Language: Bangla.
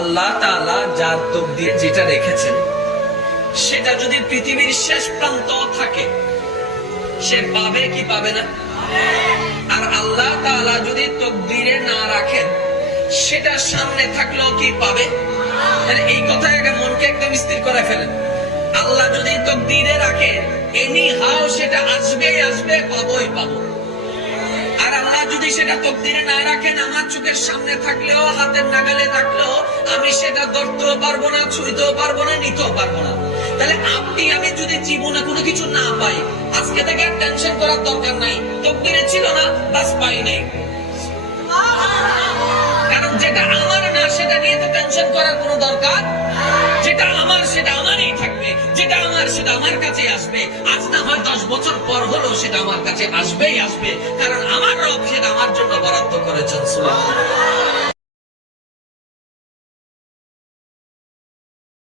আল্লাহ তাআলা যার তকদিরে যেটা রেখেছেন সেটা যদি পৃথিবীর শেষ প্রান্ত থাকে সে পাবে কি পাবে না? আর আল্লাহ তাআলা যদি তকদিরে না রাখেন সেটা সামনে থাকলেও কি পাবে? এই কথায় মনকে একদম স্থির করে ফেলেন। আল্লাহ যদি তকদিরে রাখেন এনি হাও সেটা আসবেই আসবে, পাবোই পাবো। আর আল্লাহ যদি সেটা তকদিরে না রাখেন আমার চোখের সামনে থাকলেও হাতের নাগালে থাকলেও আমি সেটা ধরতেও পারবো না, ছুঁইতেও পারবো না, নিতেও পারবো না। তাহলে আপনি আমি যদি জীবনে কোনো কিছু না পাই আজকে থেকে টেনশন করার দরকার নাই, তকদিরে ছিল না বাস পাই নাই। কারণ যেটা আমার না সেটা নিয়ে তো টেনশন করার কোনো দরকার। যেটা আমার সেটা আমারই থাকবে, যেটা আমার সেটা আমার কাছে আসবে। আজ না হয় 10 বছর পর হলেও সেটা আমার কাছে আসবেই আসবে, কারণ আমার রব সেটা আমার জন্য বরাদ্দ করেছেন। সুবহানাল্লাহ।